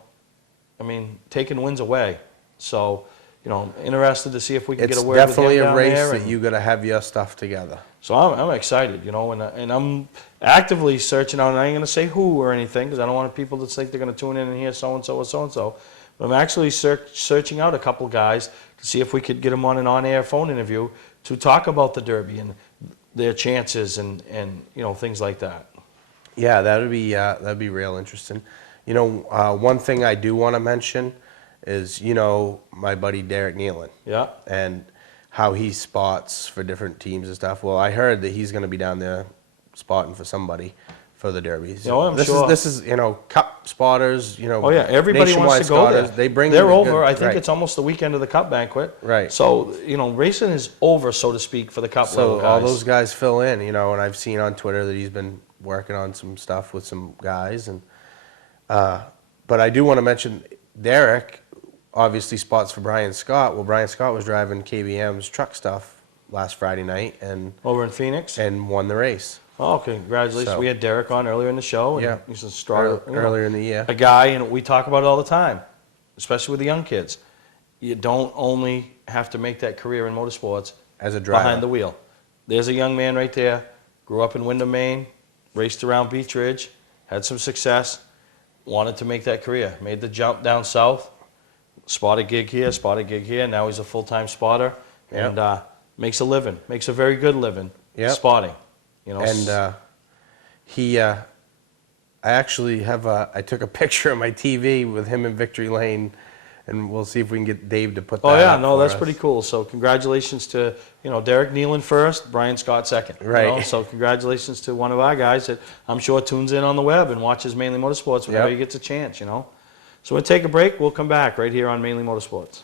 I mean, taking wins away. So, you know, interested to see if we can get a word with him definitely a down race there, that you got to have your stuff together. So I'm excited, you know, and I'm actively searching out, and I ain't going to say who or anything, because I don't want people to think they're going to tune in and hear so-and-so or so-and-so. But I'm actually searching out a couple guys to see if we could get them on an on-air phone interview to talk about the Derby and their chances and you know, things like that. Yeah, that'd be real interesting. You know, one thing I do want to mention is, you know, my buddy Derek Nealon. Yeah. And how he spots for different teams and stuff. Well, I heard that he's going to be down there spotting for somebody for the Derbies. Oh, I'm sure. This is, you know, Cup spotters, you know. Oh, yeah, everybody wants to go there. They bring They're them over. good, I think right. it's almost the weekend of the Cup banquet. Right. So, you know, racing is over, so to speak, for the Cup So level guys. all those guys fill in, you know, and I've seen on Twitter that he's been working on some stuff with some guys. And but I do want to mention Derek obviously spots for Brian Scott. Well, Brian Scott was driving KBM's truck stuff last Friday night and over in Phoenix and won the race. Oh, congratulations. So- We had Derek on earlier in the show. And Yeah. he's a strong, Earlier in the year. A guy, and we talk about it all the time, especially with the young kids. You don't only have to make that career in motorsports as a driver behind the wheel. There's a young man right there, grew up in Windham, Maine, raced around Beach Ridge, had some success, wanted to make that career, made the jump down south, spotted gig here, now he's a full-time spotter, and makes a living, makes a very good living spotting. You know, and I actually have I took a picture of my TV with him in Victory Lane, and we'll see if we can get Dave to put that up for that's us. pretty cool. So congratulations to, Derek Nealon first, Brian Scott second. Right. So congratulations to one of our guys that I'm sure tunes in on the web and watches Mainly Motorsports whenever he gets a chance, So we'll take a break. We'll come back right here on Mainly Motorsports.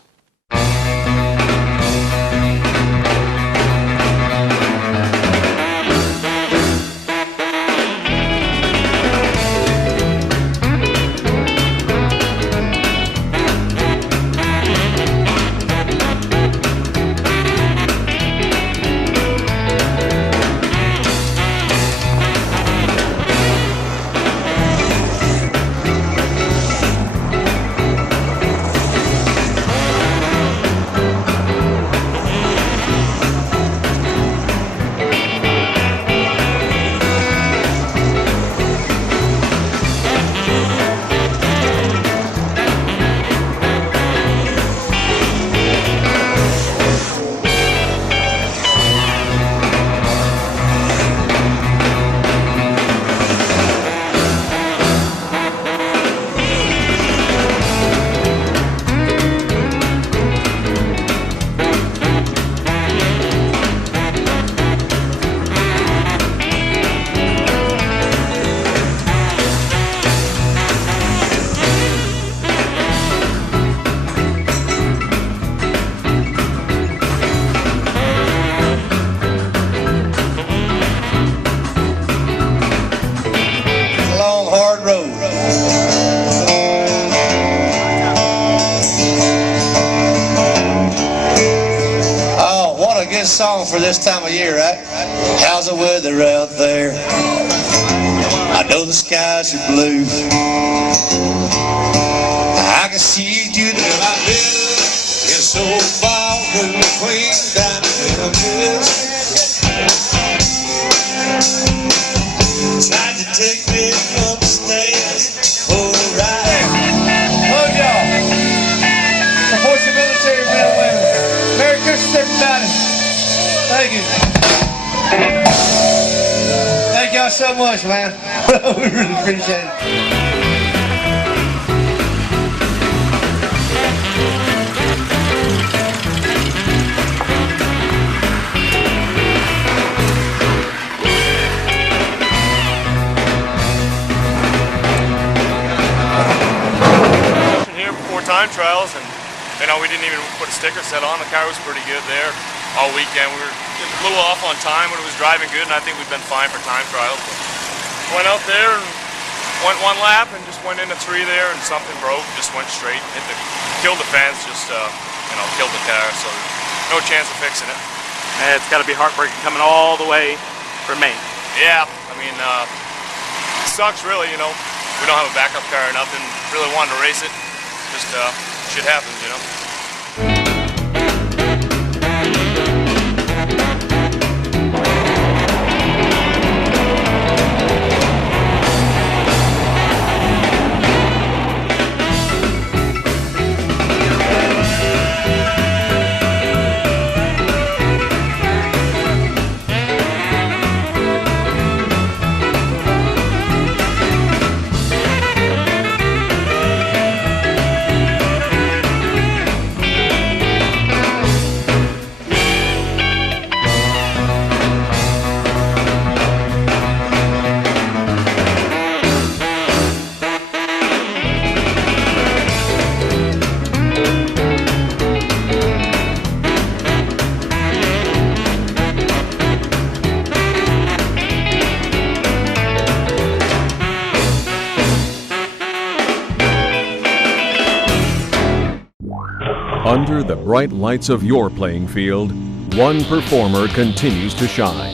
Song for this time of year, right? How's the weather out there? I know the skies are blue. I can see you there. My river is so far from the Queen down in Memphis. Tried to take me upstairs for a ride. Oh, y'all. Support your military men and women. Merry Christmas, everybody. Thank you. Thank y'all so much, man. We really appreciate it. Here before time trials, and we didn't even put a sticker set on. The car was pretty good there all weekend. We were a little off on time when it was driving good, and I think we've been fine for time trials. But went out there and went one lap and just went into 3 there, and something broke. Just went straight, killed the fence, just killed the car. So no chance of fixing it. It's got to be heartbreaking coming all the way from Maine. Yeah, I mean, it sucks really. We don't have a backup car or nothing. Really wanted to race it. Just shit happens, Under the bright lights of your playing field, one performer continues to shine.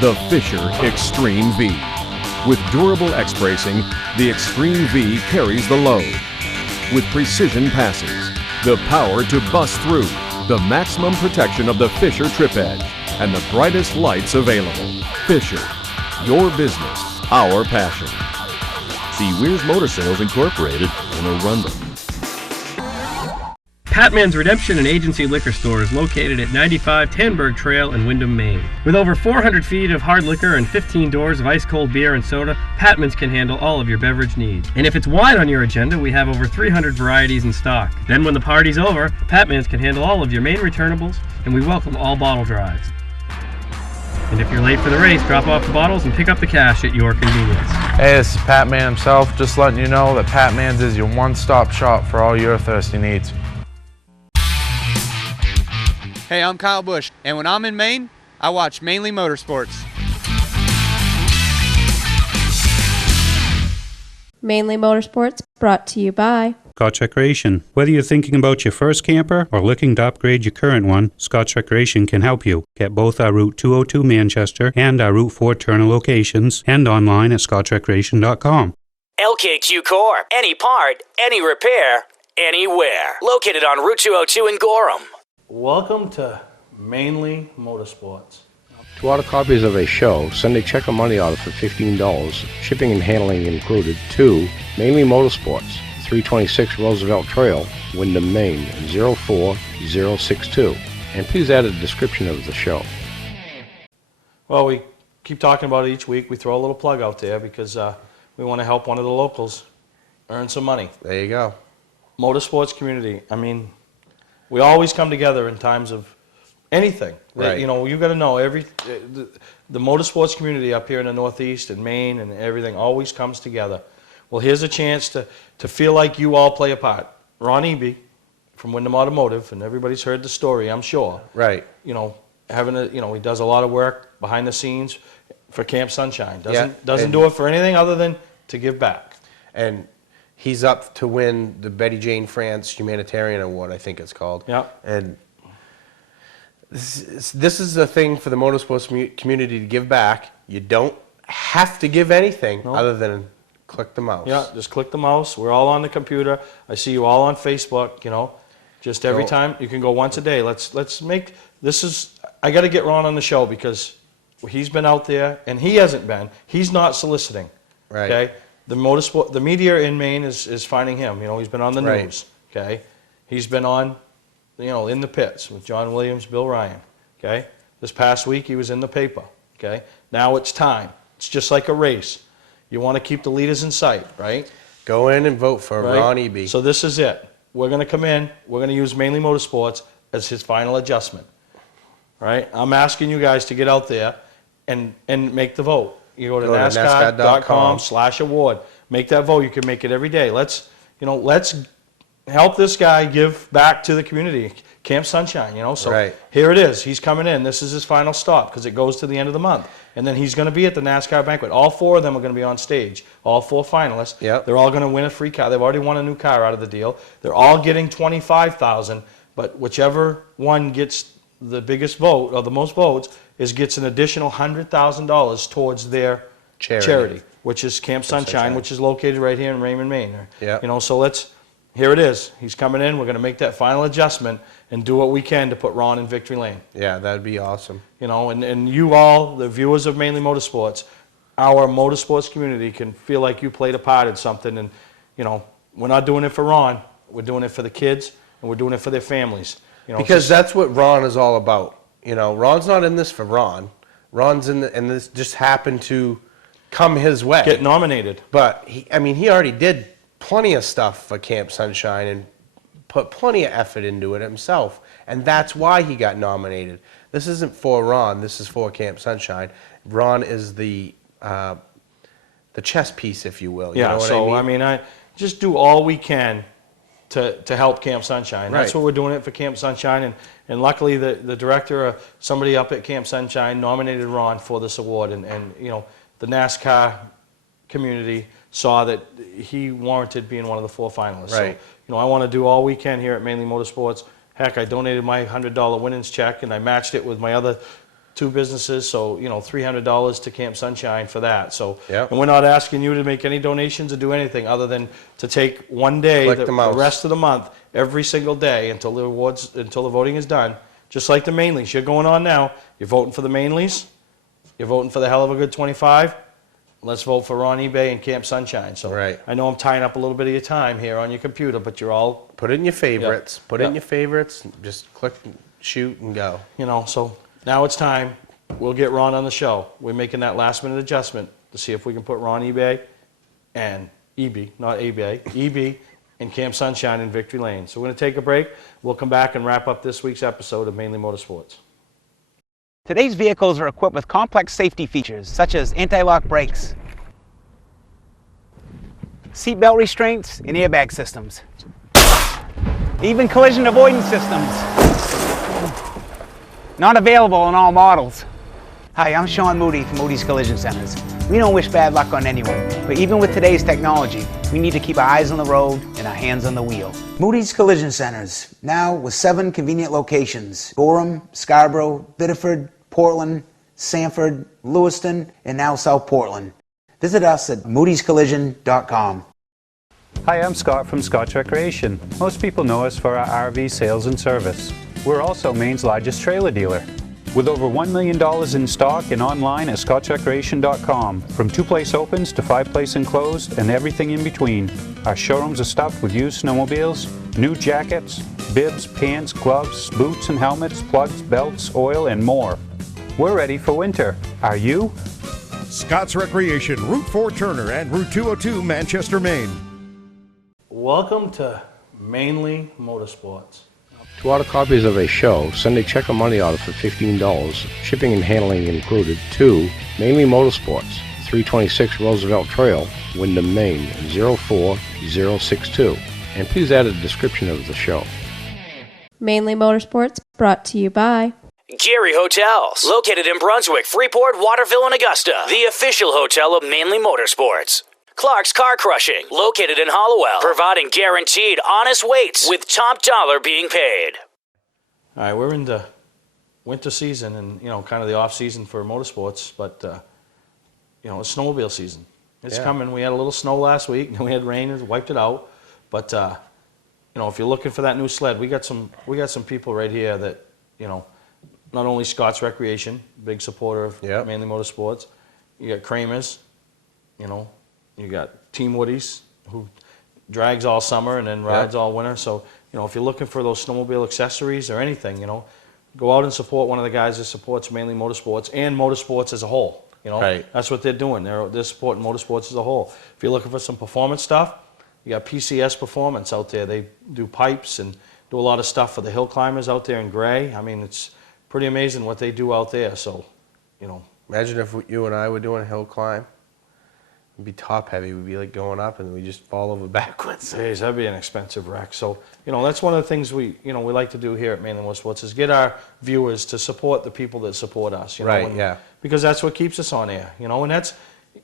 The Fisher Extreme V. With durable X-bracing, the Extreme V carries the load. With precision passes, the power to bust through, the maximum protection of the Fisher trip edge, and the brightest lights available. Fisher, your business, our passion. See Weir's Motor Sales Incorporated in Arundel. Patman's Redemption and Agency Liquor Store is located at 95 Tanberg Trail in Windham, Maine. With over 400 feet of hard liquor and 15 doors of ice-cold beer and soda, Patman's can handle all of your beverage needs. And if it's wine on your agenda, we have over 300 varieties in stock. Then when the party's over, Patman's can handle all of your Maine returnables, and we welcome all bottle drives. And if you're late for the race, drop off the bottles and pick up the cash at your convenience. Hey, this is Pat Man himself, just letting you know that Pat Man's is your one-stop shop for all your thirsty needs. Hey, I'm Kyle Busch, and when I'm in Maine, I watch Mainely Motorsports. Mainly Motorsports, brought to you by Scotch Recreation. Whether you're thinking about your first camper or looking to upgrade your current one, Scotch Recreation can help you. Get both our Route 202 Manchester and our Route 4 Turner locations and online at scotchrecreation.com. LKQ Core. Any part, any repair, anywhere. Located on Route 202 in Gorham. Welcome to Mainly Motorsports. To order copies of a show, send a check or money order for $15, shipping and handling included, to Mainly Motorsports, 326 Roosevelt Trail, Windham, Maine, 04062. And please add a description of the show. Well, we keep talking about it each week. We throw a little plug out there because we want to help one of the locals earn some money. There you go. Motorsports community. I mean, we always come together in times of anything. Right. You know, you got to know the motorsports community up here in the Northeast and Maine and everything always comes together. Well, here's a chance to feel like you all play a part. Ron Eby from Windham Automotive, and everybody's heard the story, I'm sure. Right. You know, he does a lot of work behind the scenes for Camp Sunshine. Doesn't do it for anything other than to give back. And he's up to win the Betty Jane France Humanitarian Award, I think it's called. Yeah. And this is a thing for the motorsports community to give back. You don't have to give anything other than click the mouse. Yeah, just click the mouse. We're all on the computer. I see you all on Facebook, you know. Just every time, you can go once a day. Let's make, I got to get Ron on the show because he's been out there, and he hasn't been. He's not soliciting. Right. Okay? The media in Maine is finding him. You know, he's been on the news. Okay? He's been on, you know, in the pits with John Williams, Bill Ryan. Okay? This past week, he was in the paper. Okay? Now it's time. It's just like a race. You want to keep the leaders in sight, right? Go in and vote for Ron Eby. So this is it. We're going to come in. We're going to use Mainly Motorsports as his final adjustment. Right? I'm asking you guys to get out there and make the vote. You go to NASCAR.com/award. Make that vote. You can make it every day. Let's help this guy give back to the community. Camp Sunshine, you know. So here it is. He's coming in. This is his final stop because it goes to the end of the month. And then he's going to be at the NASCAR banquet. All four of them are going to be on stage. All four finalists. Yep. They're all going to win a free car. They've already won a new car out of the deal. They're all getting $25,000, but whichever one gets the biggest vote or the most votes gets an additional $100,000 towards their charity, which is Camp Sunshine, which is located right here in Raymond, Maine. Yeah. You know, so here it is. He's coming in. We're going to make that final adjustment and do what we can to put Ron in victory lane. Yeah, that'd be awesome. You know, and you all, the viewers of Mainly Motorsports, our motorsports community can feel like you played a part in something. And, you know, we're not doing it for Ron. We're doing it for the kids, and we're doing it for their families. You know, because that's what Ron is all about. You know, Ron's not in this for Ron. Ron's in and this just happened to come his way. Get nominated. But, he already did plenty of stuff for Camp Sunshine and put plenty of effort into it himself. And that's why he got nominated. This isn't for Ron. This is for Camp Sunshine. Ron is the chess piece, if you will. You know what I mean? I just do all we can to help Camp Sunshine. Right. That's what we're doing it for Camp Sunshine. And luckily, the director, somebody up at Camp Sunshine, nominated Ron for this award. And you know, the NASCAR community saw that he warranted being one of the four finalists. So, you know, I want to do all we can here at Mainly Motorsports. Heck, I donated my $100 winnings check, and I matched it with my other two businesses, so, you know, $300 to Camp Sunshine for that. So, and we're not asking you to make any donations or do anything other than to take one day, the rest of the month, every single day until the voting is done, just like the Mainleys. You're going on now. You're voting for the Mainleys. You're voting for the hell of a good 25. let's vote for Ron eBay and Camp Sunshine. So Right. I know I'm tying up a little bit of your time here on your computer, but you're all, Put it in your favorites. Yep. Put it in Yep. your favorites. Just click, shoot, and go. you know, so now it's time. We'll get Ron on the show. We're making that last minute adjustment to see if we can put Ron eBay and not eBay, and Camp Sunshine in Victory Lane. So we're going to take a break. We'll come back and wrap up this week's episode of Mainly Motorsports. Today's vehicles are equipped with complex safety features such as anti-lock brakes, seatbelt restraints, and airbag systems. Even collision avoidance systems. Not available in all models. Hi, I'm Sean Moody from Moody's Collision Centers. We don't wish bad luck on anyone, but even with today's technology, we need to keep our eyes on the road and our hands on the wheel. Moody's Collision Centers, now with 7 convenient locations: Gorham, Scarborough, Biddeford, Portland, Sanford, Lewiston, and now South Portland. Visit us at moodyscollision.com. Hi, I'm Scott from Scott's Recreation. Most people know us for our RV sales and service. We're also Maine's largest trailer dealer. With over $1 million in stock and online at scottsrecreation.com. From 2-place opens to 5-place enclosed and everything in between. Our showrooms are stuffed with used snowmobiles, new jackets, bibs, pants, gloves, boots and helmets, plugs, belts, oil, and more. We're ready for winter. Are you? Scott's Recreation, Route 4 Turner and Route 202 Manchester, Maine. Welcome to Mainly Motorsports. To order copies of a show, send a check or money order for $15, shipping and handling included, to Mainely Motorsports, 326 Roosevelt Trail, Windham, Maine, 04062. And please add a description of the show. Mainly Motorsports, brought to you by Gary Hotels, located in Brunswick, Freeport, Waterville, and Augusta. The official hotel of Mainly Motorsports. Clark's Car Crushing, located in Hollowell, providing guaranteed honest weights with top dollar being paid. All right, we're in the winter season and, kind of the off season for motorsports, but, it's snowmobile season. It's coming. We had a little snow last week, and we had rain and wiped it out. But, if you're looking for that new sled, we got some people right here that, not only Scott's Recreation, big supporter of Mainly Motorsports. You got Kramer's, you got Team Woody's, who drags all summer and then rides all winter. So, if you're looking for those snowmobile accessories or anything, go out and support one of the guys that supports Mainly Motorsports and motorsports as a whole. That's what they're doing. They're supporting motorsports as a whole. If you're looking for some performance stuff, you got PCS Performance out there. They do pipes and do a lot of stuff for the hill climbers out there in Gray. I mean, it's pretty amazing what they do out there. So, Imagine if you and I were doing a hill climb. It'd be top heavy. We'd be like going up and we just fall over backwards. Jeez, that'd be an expensive wreck. So, that's one of the things we like to do here at Mainly Motorsports is get our viewers to support the people that support us. Because that's what keeps us on air. And that's,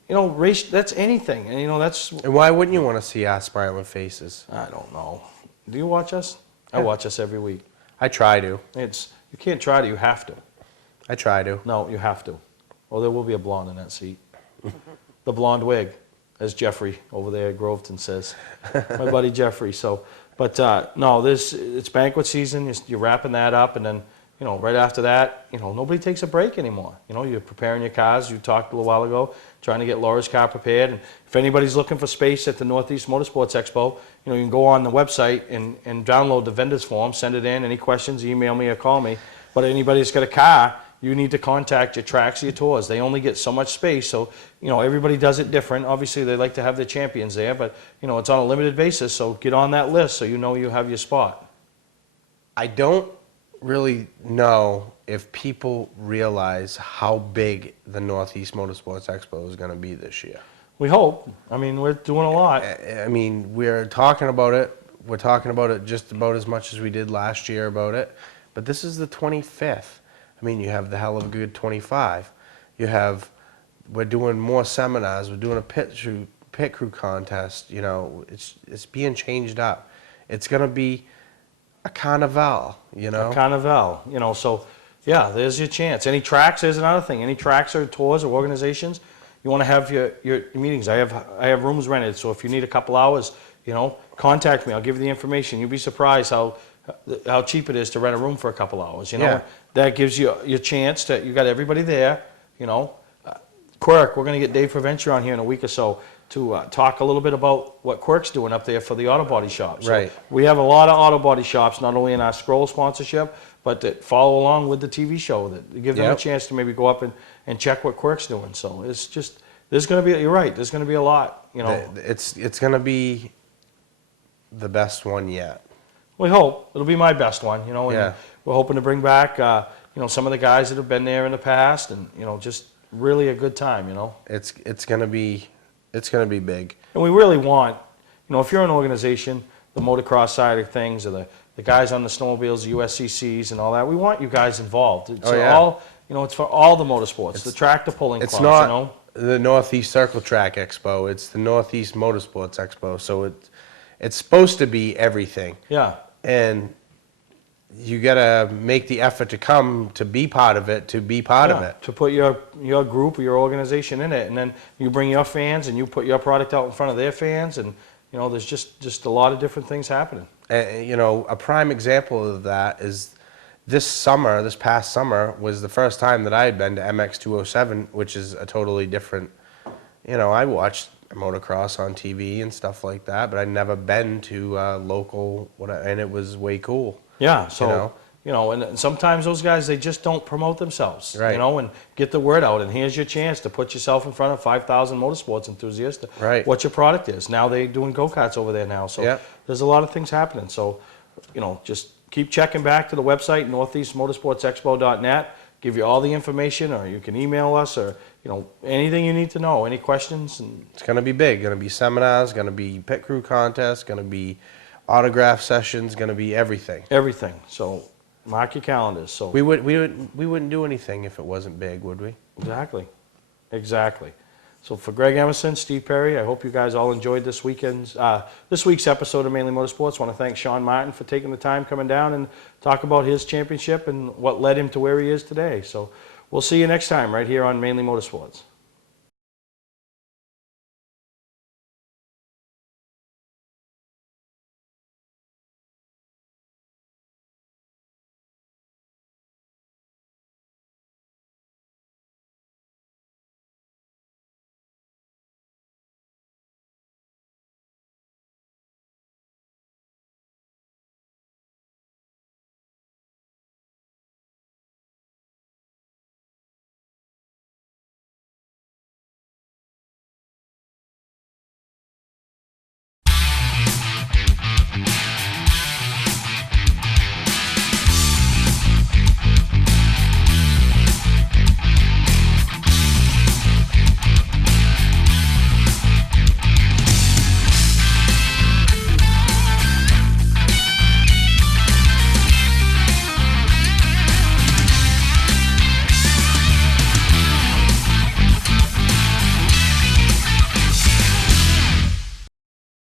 race. That's anything. And that's. And why wouldn't you want to see our smiling faces? I don't know. Do you watch us? I watch us every week. I try to. You can't try to. You have to. I try to. No, you have to. Or there will be a blonde in that seat. The blonde wig, as Jeffrey over there at Groveton says. My buddy Jeffrey. So, but no, it's banquet season. You're wrapping that up, and then right after that, nobody takes a break anymore. You're preparing your cars. You talked a little while ago, trying to get Laura's car prepared. And if anybody's looking for space at the Northeast Motorsports Expo, you can go on the website and download the vendors form, send it in. Any questions, email me or call me. But anybody that's got a car, you need to contact your tracks or your tours. They only get so much space, so everybody does it different. Obviously, they like to have their champions there, but it's on a limited basis. So get on that list so you have your spot. I don't really know if people realize how big the Northeast Motorsports Expo is going to be this year. We hope. I mean, we're doing a lot. I mean, we're talking about it. We're talking about it just about as much as we did last year about it. But this is the 25th. I mean, you have the hell of a good 25. We're doing more seminars. We're doing a pit crew contest. It's being changed up. It's going to be a carnival, A carnival, so yeah, there's your chance. Any tracks, there's another thing. Any tracks or tours or organizations, you want to have your meetings. I have rooms rented, so if you need a couple hours, contact me. I'll give you the information. You'll be surprised how cheap it is to rent a room for a couple hours. That gives you your chance to. You got everybody there. Quirk, we're going to get Dave Provencher on here in a week or so to talk a little bit about what Quirk's doing up there for the auto body shop. So Right. we have a lot of auto body shops, not only in our Scroll sponsorship, but that follow along with the TV show, that give them a Yep. chance to maybe go up and check what Quirk's doing. So it's just, there's going to be, you're right, there's going to be a lot, you know. It's going to be the best one yet. We hope. It'll be my best one, you know. And Yeah. we're hoping to bring back, you know, some of the guys that have been there in the past, and, you know, just really a good time, you know. It's going to be big. And we really want, you know, if you're an organization, the motocross side of things, or the guys on the snowmobiles, the USCCs and all that, we want you guys involved. It's all, you know, it's for all the motorsports, the tractor pulling It's clubs, not you know. the Northeast Circle Track Expo. It's the Northeast Motorsports Expo. So it's supposed to be everything. Yeah. And you got to make the effort to come to be part of it, to be part of it. To put your group or your organization in it, and then you bring your fans and you put your product out in front of their fans, and, you know, there's just a lot of different things happening. You know, a prime example of that is this past summer, was the first time that I had been to MX207, which is a totally different, you know, I watched motocross on TV and stuff like that, but I'd never been to local, and it was way cool. Yeah, so, you know, and sometimes those guys, they just don't promote themselves, Right. you know, and get the word out, and here's your chance to put yourself in front of 5,000 motorsports enthusiasts, Right. what your product is. Now they're doing go-karts over there now, so Yep. there's a lot of things happening. So, you know, just keep checking back to the website, northeastmotorsportsexpo.net, give you all the information, or you can email us, or, you know, anything you need to know, any questions. And It's going to be big. Going to be seminars, going to be pit crew contests, going to be autograph sessions, going to be everything. everything. So mark your calendars. So We wouldn't do anything if it wasn't big, would we? Exactly. So for Greg Emerson, Steve Perry, I hope you guys all enjoyed this week's episode of Mainly Motorsports. I want to thank Sean Martin for taking the time coming down and talk about his championship and what led him to where he is today. So we'll see you next time right here on Mainly Motorsports.